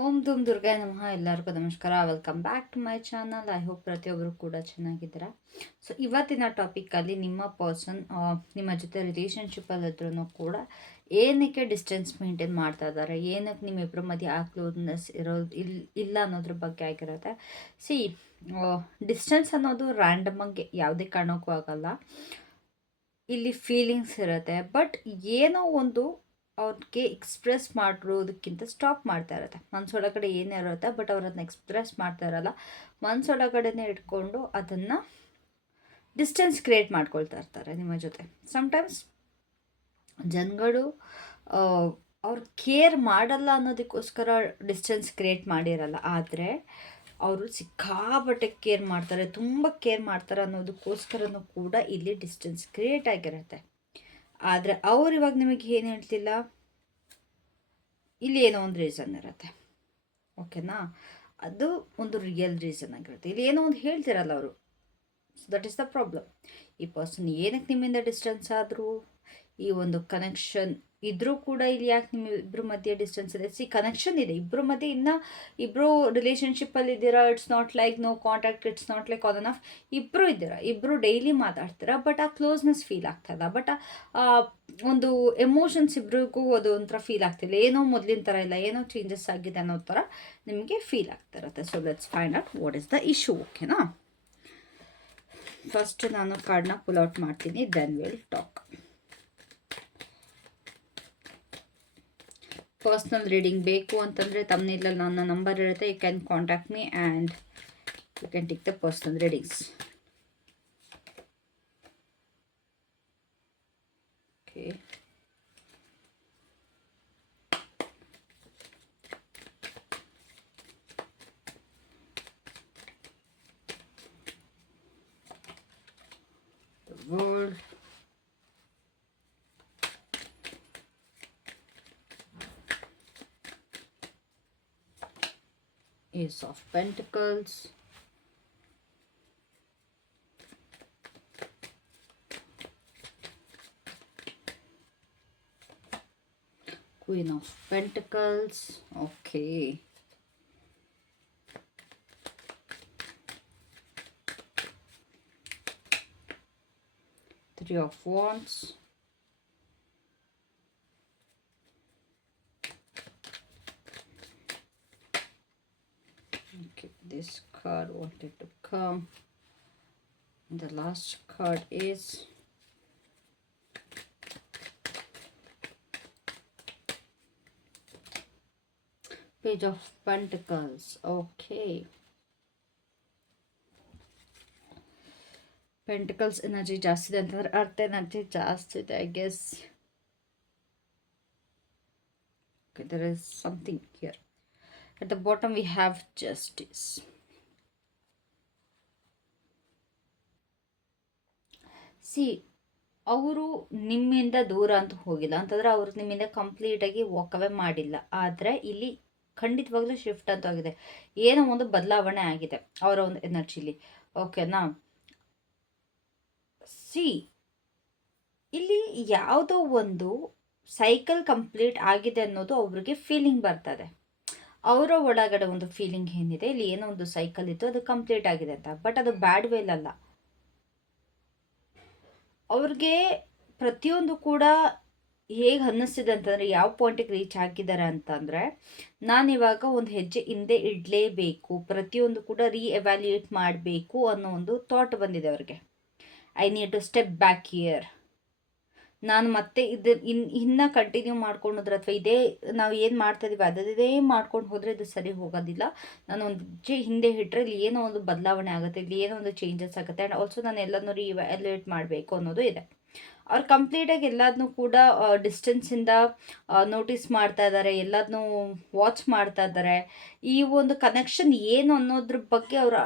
ಓಂ ಧೂಮ್ ದುರ್ಗಾಯ ನಮಃ. ಎಲ್ಲರಿಗೂ ನಮಸ್ಕಾರ. Welcome back to my channel. I hope ಪ್ರತಿಯೊಬ್ಬರು ಕೂಡ ಚೆನ್ನಾಗಿದ್ದೀರಾ. ಸೊ ಇವತ್ತಿನ ಟಾಪಿಕಲ್ಲಿ ನಿಮ್ಮ ಪರ್ಸನ್ ನಿಮ್ಮ ಜೊತೆ ರಿಲೇಷನ್ಶಿಪ್ಪಲ್ಲಿದ್ರೂ ಕೂಡ ಏನಕ್ಕೆ ಡಿಸ್ಟೆನ್ಸ್ ಮೇಂಟೈನ್ ಮಾಡ್ತಾ ಇದ್ದಾರೆ, ಏನಕ್ಕೆ ನಿಮ್ಮಿಬ್ಬರ ಮಧ್ಯೆ ಆ ಕ್ಲೋಸ್ನೆಸ್ ಇಲ್ಲ ಅನ್ನೋದ್ರ ಬಗ್ಗೆ ಆಗಿರುತ್ತೆ. ಸಿ, ಡಿಸ್ಟೆನ್ಸ್ ಅನ್ನೋದು ರ್ಯಾಂಡಮಾಗಿ ಯಾವುದೇ ಕಾರಣಕ್ಕೂ ಆಗಲ್ಲ. ಇಲ್ಲಿ ಫೀಲಿಂಗ್ಸ್ ಇರುತ್ತೆ, ಬಟ್ ಏನೋ ಒಂದು ಅವ್ರಿಗೆ ಎಕ್ಸ್ಪ್ರೆಸ್ ಮಾಡಿರೋದಕ್ಕಿಂತ ಸ್ಟಾಪ್ ಮಾಡ್ತಾ ಇರುತ್ತೆ. ಮನಸ್ಸೊಳಗಡೆ ಏನೇ ಇರುತ್ತೆ, ಬಟ್ ಅವ್ರು ಅದನ್ನ ಎಕ್ಸ್ಪ್ರೆಸ್ ಮಾಡ್ತಾ ಇರಲ್ಲ. ಮನಸ್ಸೊಳಗಡೆನೇ ಇಟ್ಕೊಂಡು ಅದನ್ನು ಡಿಸ್ಟೆನ್ಸ್ ಕ್ರಿಯೇಟ್ ಮಾಡ್ಕೊಳ್ತಾ ಇರ್ತಾರೆ ನಿಮ್ಮ ಜೊತೆ. ಸಮ್ಟೈಮ್ಸ್ ಜನಗಳು ಅವ್ರು ಕೇರ್ ಮಾಡಲ್ಲ ಅನ್ನೋದಕ್ಕೋಸ್ಕರ ಡಿಸ್ಟೆನ್ಸ್ ಕ್ರಿಯೇಟ್ ಮಾಡಿರಲ್ಲ, ಆದರೆ ಅವರು ಸಿಕ್ಕಾಪಟ್ಟೆ ಕೇರ್ ಮಾಡ್ತಾರೆ, ತುಂಬ ಕೇರ್ ಮಾಡ್ತಾರೆ ಅನ್ನೋದಕ್ಕೋಸ್ಕರನೂ ಕೂಡ ಇಲ್ಲಿ ಡಿಸ್ಟೆನ್ಸ್ ಕ್ರಿಯೇಟ್ ಆಗಿರುತ್ತೆ. ಆದರೆ ಅವ್ರು ಇವಾಗ ನಿಮಗೆ ಏನು ಹೇಳ್ತಿಲ್ಲ, ಇಲ್ಲಿ ಏನೋ ಒಂದು ರೀಸನ್ ಇರುತ್ತೆ. ಓಕೆನಾ? ಅದು ಒಂದು ರಿಯಲ್ ರೀಸನ್ ಆಗಿರುತ್ತೆ. ಇಲ್ಲಿ ಏನೋ ಒಂದು ಹೇಳ್ತಿರಲ್ಲ ಅವರು. So that is the problem. ಈ ಪರ್ಸನ್ ಏನಕ್ಕೆ ನಿಮ್ಮಿಂದ ಡಿಸ್ಟೆನ್ಸ್ ಆದರೂ, ಈ ಒಂದು ಕನೆಕ್ಷನ್ ಇದ್ರೂ ಕೂಡ ಇಲ್ಲಿ ಯಾಕೆ ನಿಮ್ಮ ಇಬ್ಬರ ಮಧ್ಯೆ ಡಿಸ್ಟೆನ್ಸ್ ಇದೆ? ಸಿ, ಕನೆಕ್ಷನ್ ಇದೆ ಇಬ್ಬರ ಮಧ್ಯೆ, ಇನ್ನು ಇಬ್ಬರು ರಿಲೇಷನ್ಶಿಪ್ಪಲ್ಲಿ ಇದ್ದೀರಾ. It's not like no contact, it's not like on off. ಇಬ್ಬರು ಇದ್ದೀರಾ, ಇಬ್ಬರು ಡೈಲಿ ಮಾತಾಡ್ತೀರಾ, ಬಟ್ ಆ ಕ್ಲೋಸ್ನೆಸ್ ಫೀಲ್ ಆಗ್ತದ. ಬಟ್ ಒಂದು ಎಮೋಷನ್ಸ್ ಇಬ್ರಿಗೂ ಅದು ಒಂಥರ ಫೀಲ್ ಆಗ್ತಿಲ್ಲ, ಏನೋ ಮೊದಲಿನ ಥರ ಇಲ್ಲ, ಏನೋ ಚೇಂಜಸ್ ಆಗಿದೆ ಅನ್ನೋ ಥರ ನಿಮಗೆ ಫೀಲ್ ಆಗ್ತಿರುತ್ತೆ. So let's find out what is the issue. ಓಕೆನಾ? ಫಸ್ಟ್ ನಾನು ಕಾರ್ಡ್ನ ಪುಲ್ ಔಟ್ ಮಾಡ್ತೀನಿ, then will talk. Personal reading ಬೇಕು ಅಂತಂದರೆ ತಮ್ಮನೇಲಿ ನನ್ನ ನಂಬರ್ ಇರುತ್ತೆ. You can contact me and you can take the personal readings. Okay, the world, Ace of Pentacles, Queen of Pentacles. Okay, Three of Wands, okay, this card wanted to come. And the last card is Page of Pentacles. Okay, pentacles energy ಜಾಸ್ತಿ ಇದೆ ಅಂತಂದರೆ ಅರ್ಥ energy ಜಾಸ್ತಿ ಇದೆ, I guess. Okay, there is something here. At the bottom we have Justice. C, ಅವರು ನಿಮ್ಮಿಂದ ದೂರ ಅಂತ ಹೋಗಿಲ್ಲ ಅಂತಂದರೆ ಅವರು ನಿಮ್ಮಿಂದ ಕಂಪ್ಲೀಟಾಗಿ ವಾಕ್ ಅವೇ ಮಾಡಿಲ್ಲ. ಆದರೆ ಇಲ್ಲಿ ಖಂಡಿತವಾಗ್ಲೂ ಶಿಫ್ಟ್ ಅಂತ ಆಗಿದೆ, ಏನೋ ಒಂದು ಬದಲಾವಣೆ ಆಗಿದೆ ಅವರ ಒಂದು ಎನರ್ಜಿಲಿ. ಓಕೆನಾ? ಸಿ, ಇಲ್ಲಿ ಯಾವುದೋ ಒಂದು ಸೈಕಲ್ ಕಂಪ್ಲೀಟ್ ಆಗಿದೆ ಅನ್ನೋದು ಅವ್ರಿಗೆ ಫೀಲಿಂಗ್ ಬರ್ತದೆ. ಅವರ ಒಳಗಡೆ ಒಂದು ಫೀಲಿಂಗ್ ಏನಿದೆ, ಇಲ್ಲಿ ಏನೋ ಒಂದು ಸೈಕಲ್ ಇತ್ತು, ಅದು ಕಂಪ್ಲೀಟ್ ಆಗಿದೆ ಅಂತ. ಬಟ್ ಅದು ಬ್ಯಾಡ್ ವೇಲಲ್ಲ. ಅವ್ರಿಗೆ ಪ್ರತಿಯೊಂದು ಕೂಡ ಹೇಗೆ ಅನ್ನಿಸ್ತಿದೆ ಅಂತಂದರೆ, ಯಾವ ಪಾಯಿಂಟಿಗೆ ರೀಚ್ ಆಗಿದ್ದಾರೆ ಅಂತಂದರೆ, ನಾನಿವಾಗ ಒಂದು ಹೆಜ್ಜೆ ಹಿಂದೆ ಇಡಲೇಬೇಕು, ಪ್ರತಿಯೊಂದು ಕೂಡ ಎವ್ಯಾಲ್ಯೂಯೇಟ್ ಮಾಡಬೇಕು ಅನ್ನೋ ಒಂದು ಥಾಟ್ ಬಂದಿದೆ ಅವ್ರಿಗೆ. I need to step back here. ನಾನು ಮತ್ತೆ ಇನ್ನು ಕಂಟಿನ್ಯೂ ಮಾಡ್ಕೊಂಡೋದ್ರೆ, ಅಥವಾ ಇದೇ ನಾವು ಏನು ಮಾಡ್ತಾ ಇದೀವಿ ಅದೇ ಮಾಡ್ಕೊಂಡು ಹೋದರೆ ಇದು ಸರಿ ಹೋಗೋದಿಲ್ಲ. ನಾನು ಒಂದು ಹೆಜ್ಜೆ ಹಿಂದೆ ಇಟ್ಟರೆ ಇಲ್ಲಿ ಏನೋ ಒಂದು ಬದಲಾವಣೆ ಆಗುತ್ತೆ, ಇಲ್ಲಿ ಏನೋ ಒಂದು ಚೇಂಜಸ್ ಆಗುತ್ತೆ. ಆ್ಯಂಡ್ ಆಲ್ಸೋ ನಾನು ಎಲ್ಲನೂ ರಿವ್ಯಾಲ್ಯೂಯೇಟ್ ಮಾಡಬೇಕು ಅನ್ನೋದು ಇದೆ. ಅವ್ರು ಕಂಪ್ಲೀಟಾಗಿ ಎಲ್ಲದನ್ನೂ ಕೂಡ ಡಿಸ್ಟೆನ್ಸಿಂದ ನೋಟಿಸ್ ಮಾಡ್ತಾ ಇದ್ದಾರೆ, ಎಲ್ಲದನ್ನೂ ವಾಚ್ ಮಾಡ್ತಾ ಇದ್ದಾರೆ. ಈ ಒಂದು ಕನೆಕ್ಷನ್ ಏನು ಅನ್ನೋದ್ರ ಬಗ್ಗೆ ಅವರು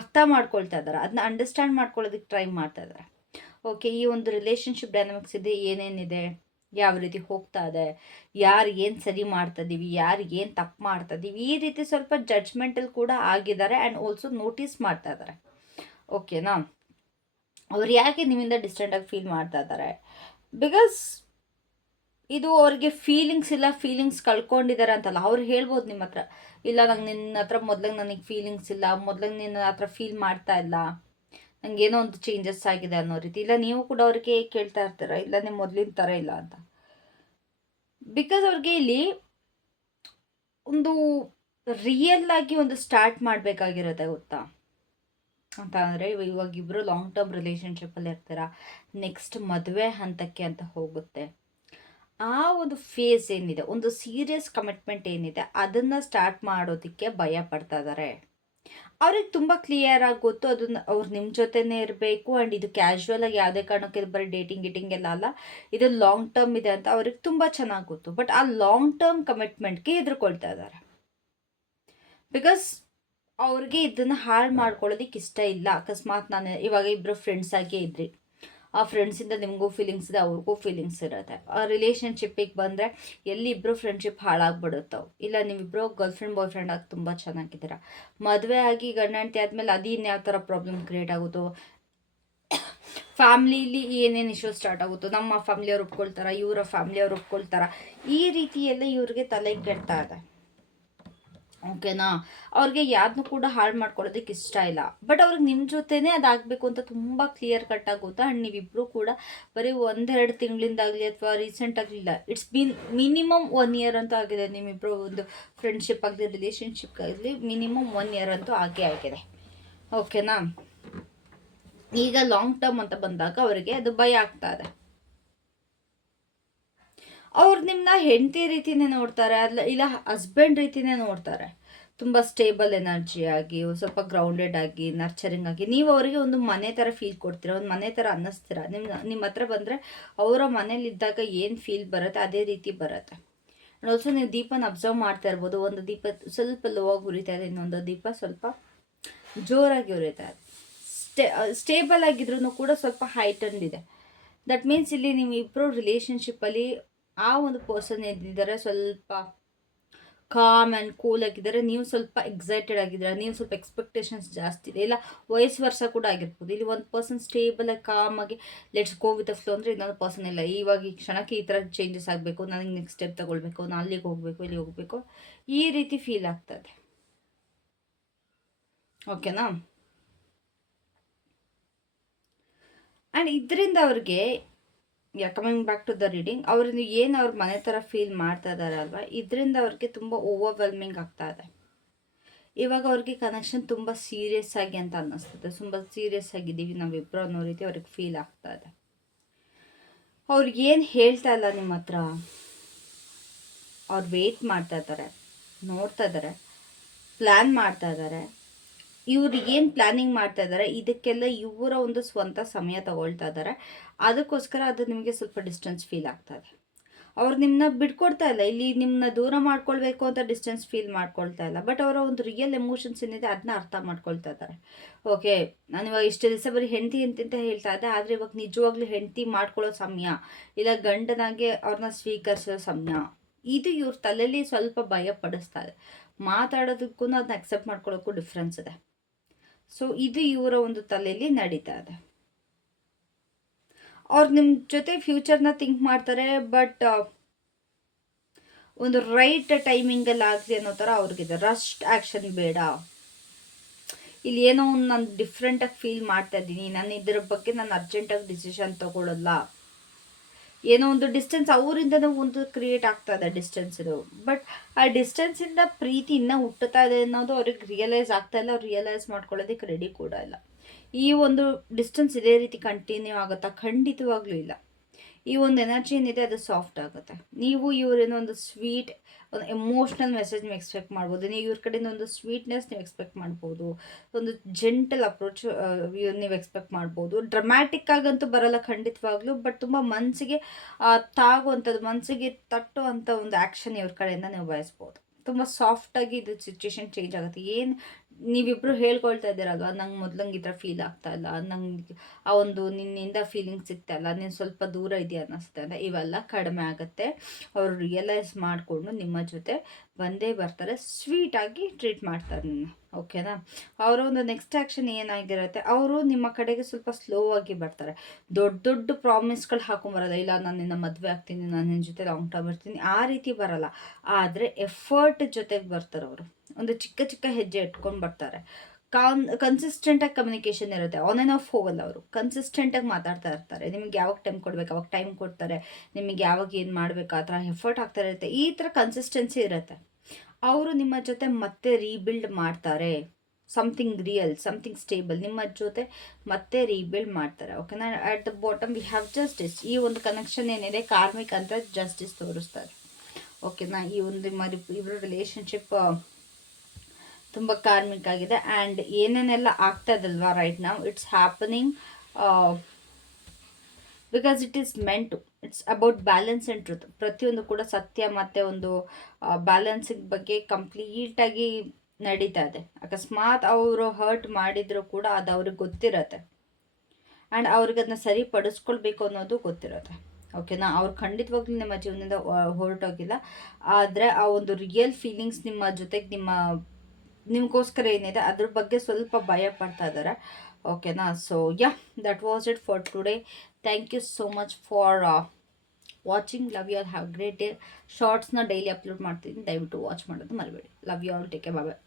ಅರ್ಥ ಮಾಡ್ಕೊಳ್ತಾ ಇದ್ದಾರೆ, ಅದನ್ನ ಅಂಡರ್ಸ್ಟ್ಯಾಂಡ್ ಮಾಡ್ಕೊಳ್ಳೋದಕ್ಕೆ ಟ್ರೈ ಮಾಡ್ತಾ ಇದ್ದಾರೆ. ಓಕೆ, ಈ ಒಂದು ರಿಲೇಷನ್ಶಿಪ್ ಡೈನಾಮಿಕ್ಸ್ ಇದೆ, ಏನೇನಿದೆ, ಯಾವ ರೀತಿ ಹೋಗ್ತಾ ಇದೆ, ಯಾರು ಏನು ಸರಿ ಮಾಡ್ತಾ ಇದ್ದೀವಿ, ಯಾರು ಏನು ತಪ್ಪು ಮಾಡ್ತಾ ಇದ್ದೀವಿ, ಈ ರೀತಿ ಸ್ವಲ್ಪ ಜಡ್ಜ್ಮೆಂಟಲ್ಲಿ ಕೂಡ ಆಗಿದ್ದಾರೆ. ಆ್ಯಂಡ್ ಆಲ್ಸೋ ನೋಟಿಸ್ ಮಾಡ್ತಾ ಇದ್ದಾರೆ. ಓಕೆನಾ? ಅವ್ರು ಯಾಕೆ ನಿಮ್ಮಿಂದ ಡಿಸ್ಟೆಂಟಾಗಿ ಫೀಲ್ ಮಾಡ್ತಾ ಇದ್ದಾರೆ? ಬಿಕಾಸ್ ಇದು ಅವ್ರಿಗೆ ಫೀಲಿಂಗ್ಸ್ ಇಲ್ಲ, ಫೀಲಿಂಗ್ಸ್ ಕಳ್ಕೊಂಡಿದ್ದಾರೆ ಅಂತಲ್ಲ. ಅವ್ರು ಹೇಳ್ಬೋದು ನಿಮ್ಮ ಹತ್ರ, ಇಲ್ಲ ನಂಗೆ ನಿನ್ನ ಹತ್ರ ಮೊದ್ಲಂಗೆ ನನಗೆ ಫೀಲಿಂಗ್ಸ್ ಇಲ್ಲ, ಮೊದ್ಲಂಗೆ ನಿನ್ನ ಹತ್ರ ಫೀಲ್ ಮಾಡ್ತಾ ಇಲ್ಲ, ನಂಗೇನೋ ಒಂದು ಚೇಂಜಸ್ ಆಗಿದೆ ಅನ್ನೋ ರೀತಿ. ಇಲ್ಲ ನೀವು ಕೂಡ ಅವ್ರಿಗೆ ಕೇಳ್ತಾ ಇರ್ತೀರ, ಇಲ್ಲ ನೀವು ಮೊದಲಿನ ಥರ ಇಲ್ಲ ಅಂತ. ಬಿಕಾಸ್ ಅವ್ರಿಗೆ ಇಲ್ಲಿ ಒಂದು ರಿಯಲ್ ಆಗಿ ಒಂದು ಸ್ಟಾರ್ಟ್ ಮಾಡಬೇಕಾಗಿರುತ್ತೆ, ಗೊತ್ತಾ ಅಂತ. ಅಂದರೆ ಇವಾಗ ಇಬ್ಬರು ಲಾಂಗ್ ಟರ್ಮ್ ರಿಲೇಷನ್ಶಿಪ್ಪಲ್ಲಿ ಇರ್ತೀರ, ನೆಕ್ಸ್ಟ್ ಮದುವೆ ಹಂತಕ್ಕೆ ಅಂತ ಹೋಗುತ್ತೆ. ಆ ಒಂದು ಫೇಸ್ ಏನಿದೆ, ಒಂದು ಸೀರಿಯಸ್ ಕಮಿಟ್ಮೆಂಟ್ ಏನಿದೆ, ಅದನ್ನು ಸ್ಟಾರ್ಟ್ ಮಾಡೋದಕ್ಕೆ ಭಯ ಪಡ್ತಾ ಇದ್ದಾರೆ. ಅವ್ರಿಗೆ ತುಂಬ ಕ್ಲಿಯರ್ ಆಗಿ ಗೊತ್ತು, ಅದನ್ನ ಅವ್ರು ನಿಮ್ಮ ಜೊತೆನೇ ಇರಬೇಕು. ಆ್ಯಂಡ್ ಇದು ಕ್ಯಾಶುವಲ್ ಆಗಿ ಯಾವುದೇ ಕಾರಣಕ್ಕೆ ಇದು ಬರೀ ಡೇಟಿಂಗ್ ಗಿಟಿಂಗ್ ಎಲ್ಲ ಅಲ್ಲ, ಇದು ಲಾಂಗ್ ಟರ್ಮ್ ಇದೆ ಅಂತ ಅವ್ರಿಗೆ ತುಂಬ ಚೆನ್ನಾಗಿ ಗೊತ್ತು. ಬಟ್ ಆ ಲಾಂಗ್ ಟರ್ಮ್ ಕಮಿಟ್ಮೆಂಟ್ಗೆ ಹೆದರ್ಕೊಳ್ತಾ ಇದ್ದಾರೆ. ಬಿಕಾಸ್ ಅವ್ರಿಗೆ ಇದನ್ನು ಹಾಳು ಮಾಡ್ಕೊಳ್ಳೋದಕ್ಕೆ ಇಷ್ಟ ಇಲ್ಲ. ಅಕಸ್ಮಾತ್ ನಾನು ಇವಾಗ ಇಬ್ಬರು ಫ್ರೆಂಡ್ಸ್ ಆಗೇ ಇದ್ರಿ, ಆ ಫ್ರೆಂಡ್ಸಿಂದ ನಿಮಗೂ ಫೀಲಿಂಗ್ಸ್ ಇದೆ, ಅವ್ರಿಗೂ ಫೀಲಿಂಗ್ಸ್ ಇರುತ್ತೆ. ಆ ರಿಲೇಷನ್ಶಿಪ್ಪಿಗೆ ಬಂದರೆ ಎಲ್ಲಿ ಇಬ್ಬರು ಫ್ರೆಂಡ್ಶಿಪ್ ಹಾಳಾಗ್ಬಿಡುತ್ತವು. ಇಲ್ಲ ನೀವಿಬ್ಬರು ಗರ್ಲ್ ಫ್ರೆಂಡ್ ಬಾಯ್ ಫ್ರೆಂಡ್ ಆಗಿ ತುಂಬ ಚೆನ್ನಾಗಿದ್ದೀರ, ಮದುವೆ ಆಗಿ ಗಂಡ ಹೆಂಡತಿ ಆದಮೇಲೆ ಅದು ಇನ್ಯಾವ ಥರ ಪ್ರಾಬ್ಲಮ್ ಕ್ರಿಯೇಟ್ ಆಗುತ್ತೋ, ಫ್ಯಾಮ್ಲಿಲಿ ಏನೇನು ಇಶ್ಯೂ ಸ್ಟಾರ್ಟ್ ಆಗುತ್ತೋ, ನಮ್ಮ ಫ್ಯಾಮ್ಲಿಯವ್ರು ಒಪ್ಕೊಳ್ತಾರ, ಇವರ ಫ್ಯಾಮ್ಲಿಯವ್ರು ಒಪ್ಕೊಳ್ತಾರ, ಈ ರೀತಿ ಎಲ್ಲ ಇವ್ರಿಗೆ ತಲೆಗೆ ಕೆಡ್ತಾ ಇದೆ. ಓಕೆನಾ. ಅವ್ರಿಗೆ ಯಾರನ್ನೂ ಕೂಡ ಹಾಳು ಮಾಡ್ಕೊಳ್ಳೋದಕ್ಕೆ ಇಷ್ಟ ಇಲ್ಲ. ಬಟ್ ಅವ್ರಿಗೆ ನಿಮ್ಮ ಜೊತೆನೇ ಅದಾಗಬೇಕು ಅಂತ ತುಂಬ ಕ್ಲಿಯರ್ ಕಟ್ಟಾಗಿ ಗೊತ್ತಾ. ಆ್ಯಂಡ್ ನೀವಿಬ್ಬರು ಕೂಡ ಬರೀ 1-2 ತಿಂಗಳಿಂದಾಗಲಿ ಅಥವಾ ರೀಸೆಂಟ್ ಆಗಲಿಲ್ಲ, ಇಟ್ಸ್ ಬೀನ್ ಮಿನಿಮಮ್ 1 ಇಯರ್ ಅಂತೂ ಆಗಿದೆ. ನಿಮ್ಮಿಬ್ಬರು ಒಂದು ಫ್ರೆಂಡ್ಶಿಪ್ ಆಗಲಿ ರಿಲೇಷನ್ಶಿಪ್ ಆಗಲಿ ಮಿನಿಮಮ್ 1 ಇಯರ್ ಅಂತೂ ಆಗೇ ಆಗಿದೆ. ಓಕೆನಾ. ಈಗ ಲಾಂಗ್ ಟರ್ಮ್ ಅಂತ ಬಂದಾಗ ಅವರಿಗೆ ಅದು ಭಯ ಆಗ್ತಾ ಇದೆ. ಅವ್ರು ನಿಮ್ಮನ್ನ ಹೆಂಡತಿ ರೀತಿನೇ ನೋಡ್ತಾರೆ, ಅಲ್ಲ ಇಲ್ಲ ಹಸ್ಬೆಂಡ್ ರೀತಿನೇ ನೋಡ್ತಾರೆ. ತುಂಬ ಸ್ಟೇಬಲ್ ಎನರ್ಜಿ ಆಗಿ, ಸ್ವಲ್ಪ ಗ್ರೌಂಡೆಡ್ ಆಗಿ, ನರ್ಚರಿಂಗ್ ಆಗಿ. ನೀವು ಅವರಿಗೆ ಒಂದು ಮನೆ ಥರ ಫೀಲ್ ಕೊಡ್ತೀರ, ಒಂದು ಮನೆ ಥರ ಅನ್ನಿಸ್ತೀರ. ನಿಮ್ಮ ಹತ್ರ ಬಂದರೆ ಅವರ ಮನೇಲಿದ್ದಾಗ ಏನು ಫೀಲ್ ಬರುತ್ತೆ ಅದೇ ರೀತಿ ಬರುತ್ತೆ. ಆ್ಯಂಡ್ ಆಲ್ಸೋ ನೀವು ದೀಪನ ಅಬ್ಸರ್ವ್ ಮಾಡ್ತಾ ಇರ್ಬೋದು. ಒಂದು ದೀಪ ಸ್ವಲ್ಪ ಲೋ ಆಗಿ ಉರಿತಾ ಇದೆ, ಇನ್ನೊಂದು ದೀಪ ಸ್ವಲ್ಪ ಜೋರಾಗಿ ಉರಿತಾ ಇದೆ. ಸ್ಟೇಬಲ್ ಆಗಿದ್ರೂ ಕೂಡ ಸ್ವಲ್ಪ ಹೈಟಂಡ್ ಇದೆ. ದಟ್ ಮೀನ್ಸ್ ಇಲ್ಲಿ ನೀವು ಇಬ್ಬರು ರಿಲೇಷನ್ಶಿಪ್ಪಲ್ಲಿ ಆ ಒಂದು ಪರ್ಸನ್ ಏನಿದ್ದಾರೆ ಸ್ವಲ್ಪ ಕಾಮ್ ಆ್ಯಂಡ್ ಕೂಲ್ ಆಗಿದ್ದಾರೆ, ನೀವು ಸ್ವಲ್ಪ ಎಕ್ಸೈಟೆಡ್ ಆಗಿದ್ದೀರಾ, ನೀವು ಸ್ವಲ್ಪ ಎಕ್ಸ್ಪೆಕ್ಟೇಷನ್ಸ್ ಜಾಸ್ತಿ ಇದೆ. ಇಲ್ಲ ವಯಸ್ಸು ವರ್ಷ ಕೂಡ ಆಗಿರ್ಬೋದು. ಇಲ್ಲಿ ಒಂದು ಪರ್ಸನ್ ಸ್ಟೇಬಲ್ ಆಗಿ ಕಾಮ್ ಆಗಿ let's go with the flow ಅಂದರೆ, ಇನ್ನೊಂದು ಪರ್ಸನ್ ಇಲ್ಲ, ಇವಾಗ ಈ ಕ್ಷಣಕ್ಕೆ ಈ ಥರ ಚೇಂಜಸ್ ಆಗಬೇಕು, ನನಗೆ ನೆಕ್ಸ್ಟ್ ಸ್ಟೆಪ್ ತೊಗೊಳ್ಬೇಕು, ನಾನು ಅಲ್ಲಿಗೆ ಹೋಗಬೇಕು, ಇಲ್ಲಿ ಹೋಗಬೇಕು, ಈ ರೀತಿ ಫೀಲ್ ಆಗ್ತದೆ. ಓಕೆನಾ. ಆ್ಯಂಡ್ ಇದರಿಂದ ಅವ್ರಿಗೆ coming back to the reading, ಅವ್ರನ್ನ ಏನು ಅವ್ರ ಮನೆ ಥರ ಫೀಲ್ ಮಾಡ್ತಾ ಇದ್ದಾರೆ ಅಲ್ವಾ, ಇದರಿಂದ ಅವ್ರಿಗೆ ತುಂಬ ಓವರ್ವೆಲ್ಮಿಂಗ್ ಆಗ್ತಾ ಇದೆ. ಇವಾಗ ಅವ್ರಿಗೆ ಕನೆಕ್ಷನ್ ತುಂಬ ಸೀರಿಯಸ್ ಆಗಿ ಅಂತ ಅನ್ನಿಸ್ತದೆ, ತುಂಬ ಸೀರಿಯಸ್ ಆಗಿದ್ದೀವಿ ನಾವಿಬ್ಬರು ಅನ್ನೋ ರೀತಿ ಅವ್ರಿಗೆ ಫೀಲ್ ಆಗ್ತಾ ಇದೆ. ಅವ್ರಿಗೆ ಏನು ಹೇಳ್ತಾ ಇಲ್ಲ ನಿಮ್ಮ ಹತ್ರ, ಅವ್ರು ವೆಯ್ಟ್ ಮಾಡ್ತಾ ಇದ್ದಾರೆ, ನೋಡ್ತಾ ಇದ್ದಾರೆ, ಪ್ಲ್ಯಾನ್ ಮಾಡ್ತಾ ಇದ್ದಾರೆ. ಇವ್ರು ಏನು ಪ್ಲ್ಯಾನಿಂಗ್ ಮಾಡ್ತಾ ಇದ್ದಾರೆ ಇದಕ್ಕೆಲ್ಲ ಇವರ ಒಂದು ಸ್ವಂತ ಸಮಯ ತಗೊಳ್ತಾ ಇದ್ದಾರೆ. ಅದಕ್ಕೋಸ್ಕರ ಅದು ನಿಮಗೆ ಸ್ವಲ್ಪ ಡಿಸ್ಟೆನ್ಸ್ ಫೀಲ್ ಆಗ್ತಾ ಇದೆ. ಅವ್ರು ನಿಮ್ಮನ್ನ ಬಿಟ್ಕೊಡ್ತಾ ಇಲ್ಲ, ಇಲ್ಲಿ ನಿಮ್ಮನ್ನ ದೂರ ಮಾಡ್ಕೊಳ್ಬೇಕು ಅಂತ ಡಿಸ್ಟೆನ್ಸ್ ಫೀಲ್ ಮಾಡ್ಕೊಳ್ತಾ ಇಲ್ಲ. ಬಟ್ ಅವರ ಒಂದು ರಿಯಲ್ ಎಮೋಷನ್ಸ್ ಏನಿದೆ ಅದನ್ನ ಅರ್ಥ ಮಾಡ್ಕೊಳ್ತಾ ಇದ್ದಾರೆ. ಓಕೆ, ನಾನು ಇವಾಗ ಇಷ್ಟು ದಿವಸ ಬರೀ ಹೆಂಡತಿ ಅಂತ ಹೇಳ್ತಾ ಇದ್ದೆ, ಆದರೆ ಇವಾಗ ನಿಜವಾಗ್ಲೂ ಹೆಂಡತಿ ಮಾಡ್ಕೊಳ್ಳೋ ಸಮಯ, ಇಲ್ಲ ಗಂಡನಾಗೆ ಅವ್ರನ್ನ ಸ್ವೀಕರಿಸೋ ಸಮಯ, ಇದು ಇವ್ರ ತಲೆಯಲ್ಲಿ ಸ್ವಲ್ಪ ಭಯ ಪಡಿಸ್ತಾ ಇದೆ. ಮಾತಾಡೋದಕ್ಕೂ ಅದನ್ನ ಅಕ್ಸೆಪ್ಟ್ ಮಾಡ್ಕೊಳ್ಳೋಕ್ಕೂ ಡಿಫ್ರೆನ್ಸ್ ಇದೆ. ಸೊ ಇದು ಇವರ ಒಂದು ತಲೆಯಲ್ಲಿ ನಡೀತಾ ಇದೆ. ಅವ್ರು ನಿಮ್ಮ ಜೊತೆ ಫ್ಯೂಚರ್ನ ಥಿಂಕ್ ಮಾಡ್ತಾರೆ, ಬಟ್ ಒಂದು ರೈಟ್ ಟೈಮಿಂಗಲ್ಲಿ ಆಗಲಿ ಅನ್ನೋ ಥರ ಅವ್ರಿಗಿದೆ. ರಸ್ಟ್ ಆ್ಯಕ್ಷನ್ ಬೇಡ. ಇಲ್ಲಿ ಏನೋ ಒಂದು ನಾನು ಡಿಫ್ರೆಂಟಾಗಿ ಫೀಲ್ ಮಾಡ್ತಾ ಇದ್ದೀನಿ, ನಾನು ಇದರ ಬಗ್ಗೆ ನಾನು ಅರ್ಜೆಂಟಾಗಿ ಡಿಸಿಷನ್ ತೊಗೊಳ್ಳಲ್ಲ. ಏನೋ ಒಂದು ಡಿಸ್ಟೆನ್ಸ್ ಅವರಿಂದನೂ ಒಂದು ಕ್ರಿಯೇಟ್ ಆಗ್ತಾ ಇದೆ, ಡಿಸ್ಟೆನ್ಸ್ ಇದು. ಬಟ್ ಆ ಡಿಸ್ಟೆನ್ಸಿಂದ ಪ್ರೀತಿ ಇನ್ನೂ ಹುಟ್ಟುತ್ತಾ ಇದೆ ಅನ್ನೋದು ಅವ್ರಿಗೆ ರಿಯಲೈಸ್ ಆಗ್ತಾ ಇಲ್ಲ. ಅವ್ರು ರಿಯಲೈಸ್ ಮಾಡ್ಕೊಳ್ಳೋದಕ್ಕೆ ರೆಡಿ ಕೂಡ ಇಲ್ಲ. ಈ ಒಂದು ಡಿಸ್ಟೆನ್ಸ್ ಇದೇ ರೀತಿ ಕಂಟಿನ್ಯೂ ಆಗುತ್ತಾ? ಖಂಡಿತವಾಗ್ಲೂ ಇಲ್ಲ. ಈ ಒಂದು ಎನರ್ಜಿ ಏನಿದೆ ಅದು ಸಾಫ್ಟ್ ಆಗುತ್ತೆ. ನೀವು ಇವರೇನೋ ಒಂದು ಸ್ವೀಟ್, ಒಂದು ಎಮೋಷ್ನಲ್ ಮೆಸೇಜ್ ನೀವು ಎಕ್ಸ್ಪೆಕ್ಟ್ ಮಾಡ್ಬೋದು. ನೀವು ಇವ್ರ ಕಡೆಯಿಂದ ಒಂದು ಸ್ವೀಟ್ನೆಸ್ ನೀವು ಎಕ್ಸ್ಪೆಕ್ಟ್ ಮಾಡ್ಬೋದು, ಒಂದು ಜೆಂಟಲ್ ಅಪ್ರೋಚ್ ನೀವು ಎಕ್ಸ್ಪೆಕ್ಟ್ ಮಾಡ್ಬೋದು. ಡ್ರಮ್ಯಾಟಿಕ್ ಆಗಂತೂ ಬರಲ್ಲ ಖಂಡಿತವಾಗ್ಲೂ, ಬಟ್ ತುಂಬ ಮನಸ್ಸಿಗೆ ತಾಗುವಂಥದ್ದು, ಮನಸ್ಸಿಗೆ ತಟ್ಟುವಂಥ ಒಂದು ಆ್ಯಕ್ಷನ್ ಇವ್ರ ಕಡೆಯಿಂದ ನೀವು ಬಯಸ್ಬೋದು. ತುಂಬ ಸಾಫ್ಟಾಗಿ ಇದು ಸಿಚುವೇಶನ್ ಚೇಂಜ್ ಆಗುತ್ತೆ. ಏನು ನೀವಿಬ್ರು ಹೇಳ್ಕೊಳ್ತಾ ಇದ್ದೀರಲ್ವ, ನಂಗೆ ಮೊದ್ಲಂಗೆ ಈ ಥರ ಫೀಲ್ ಆಗ್ತಾ ಇಲ್ಲ, ನಂಗೆ ಆ ಒಂದು ನಿನ್ನಿಂದ ಫೀಲಿಂಗ್ಸ್ ಸಿಗ್ತಾ ಇಲ್ಲ, ನೀನು ಸ್ವಲ್ಪ ದೂರ ಇದೆಯಾ ಅನ್ನಿಸ್ತಾ ಇಲ್ಲ, ಇವೆಲ್ಲ ಕಡಿಮೆ ಆಗುತ್ತೆ. ಅವರು ರಿಯಲೈಸ್ ಮಾಡಿಕೊಂಡು ನಿಮ್ಮ ಜೊತೆ ಬಂದೇ ಬರ್ತಾರೆ, ಸ್ವೀಟಾಗಿ ಟ್ರೀಟ್ ಮಾಡ್ತಾರೆ ನಿನ್ನ. ಓಕೆನಾ? ಅವರ ಒಂದು ನೆಕ್ಸ್ಟ್ ಆ್ಯಕ್ಷನ್ ಏನಾಗಿರುತ್ತೆ, ಅವರು ನಿಮ್ಮ ಕಡೆಗೆ ಸ್ವಲ್ಪ ಸ್ಲೋ ಆಗಿ ಬರ್ತಾರೆ. ದೊಡ್ಡ ದೊಡ್ಡ ಪ್ರಾಮಿಸ್ಗಳು ಹಾಕೊಂಬರಲ್ಲ, ಇಲ್ಲ ನಾನು ನಿನ್ನ ಮದುವೆ ಆಗ್ತೀನಿ, ನಾನು ನಿನ್ನ ಜೊತೆ ಲಾಂಗ್ ಟರ್ಮ್ ಇರ್ತೀನಿ, ಆ ರೀತಿ ಬರಲ್ಲ. ಆದರೆ ಎಫರ್ಟ್ ಜೊತೆಗೆ ಬರ್ತಾರೆ ಅವರು. ಒಂದು ಚಿಕ್ಕ ಚಿಕ್ಕ ಹೆಜ್ಜೆ ಇಟ್ಕೊಂಡು ಬರ್ತಾರೆ. ಕನ್ಸಿಸ್ಟೆಂಟಾಗಿ ಕಮ್ಯುನಿಕೇಷನ್ ಇರುತ್ತೆ, ಆನ್ ಆ್ಯಂಡ್ ಆಫ್ ಹೋಗಲ್ಲ. ಅವರು ಕನ್ಸಿಸ್ಟೆಂಟಾಗಿ ಮಾತಾಡ್ತಾ ಇರ್ತಾರೆ. ನಿಮಗೆ ಯಾವಾಗ ಟೈಮ್ ಕೊಡ್ಬೇಕು ಅವಾಗ ಟೈಮ್ ಕೊಡ್ತಾರೆ, ನಿಮಗೆ ಯಾವಾಗ ಏನು ಮಾಡಬೇಕು ಆ ಥರ ಎಫರ್ಟ್ ಆಗ್ತಾ ಇರುತ್ತೆ. ಈ ಥರ ಕನ್ಸಿಸ್ಟೆನ್ಸಿ ಇರುತ್ತೆ. ಅವರು ನಿಮ್ಮ ಜೊತೆ ಮತ್ತೆ ರೀಬಿಲ್ಡ್ ಮಾಡ್ತಾರೆ. ಸಮಥಿಂಗ್ ರಿಯಲ್, ಸಮಥಿಂಗ್ ಸ್ಟೇಬಲ್ ನಿಮ್ಮ ಜೊತೆ ಮತ್ತೆ ರೀಬಿಲ್ಡ್ ಮಾಡ್ತಾರೆ. ಓಕೆನಾ? At the bottom we have justice. ಈ ಒಂದು ಕನೆಕ್ಷನ್ ಏನಿದೆ ಕಾರ್ಮಿಕ್ ಅಂತ ಜಸ್ಟಿಸ್ ತೋರಿಸ್ತಾರೆ. ಓಕೆನಾ? ಈ ಒಂದು ಇಬ್ಬರು ರಿಲೇಶನ್ಶಿಪ್ ತುಂಬ ಕಾರ್ಮಿಕ್ ಆಗಿದೆ. ಆ್ಯಂಡ್ ಏನೇನೆಲ್ಲ ಆಗ್ತಾ ಇದಲ್ವಾ ರೈಟ್ ನಾವು, it's happening because it is meant to. It's about balance and truth. ಪ್ರತಿಯೊಂದು ಕೂಡ ಸತ್ಯ ಮತ್ತು ಒಂದು ಬ್ಯಾಲೆನ್ಸಿಂಗ್ ಬಗ್ಗೆ ಕಂಪ್ಲೀಟಾಗಿ ನಡೀತಾ ಇದೆ. ಅಕಸ್ಮಾತ್ ಅವರು ಹರ್ಟ್ ಮಾಡಿದರೂ ಕೂಡ ಅದು ಅವ್ರಿಗೆ ಗೊತ್ತಿರತ್ತೆ. ಆ್ಯಂಡ್ ಅವ್ರಿಗೆ ಅದನ್ನ ಸರಿಪಡಿಸ್ಕೊಳ್ಬೇಕು ಅನ್ನೋದು ಗೊತ್ತಿರುತ್ತೆ. ಓಕೆನಾ? ಅವ್ರು ಖಂಡಿತವಾಗ್ಲೂ ನಿಮ್ಮ ಜೀವನದಿಂದ ಹೊರಟೋಗಿಲ್ಲ. ಆದರೆ ಆ ಒಂದು ರಿಯಲ್ ಫೀಲಿಂಗ್ಸ್ ನಿಮ್ಮ ಜೊತೆಗೆ ನಿಮಗೋಸ್ಕರ ಏನಿದೆ ಅದ್ರ ಬಗ್ಗೆ ಸ್ವಲ್ಪ ಭಯ ಪಡ್ತಾ ಇದ್ದಾರೆ. ಓಕೆನಾ? So ya, that was it for today. Thank you so much for watching. Love you all, have great day. ಶಾರ್ಟ್ಸ್ನ ಡೈಲಿ ಅಪ್ಲೋಡ್ ಮಾಡ್ತೀನಿ, ದಯವಿಟ್ಟು ವಾಚ್ ಮಾಡೋದು ಮರಿಬೇಡಿ. Love you all, take care, bye bye.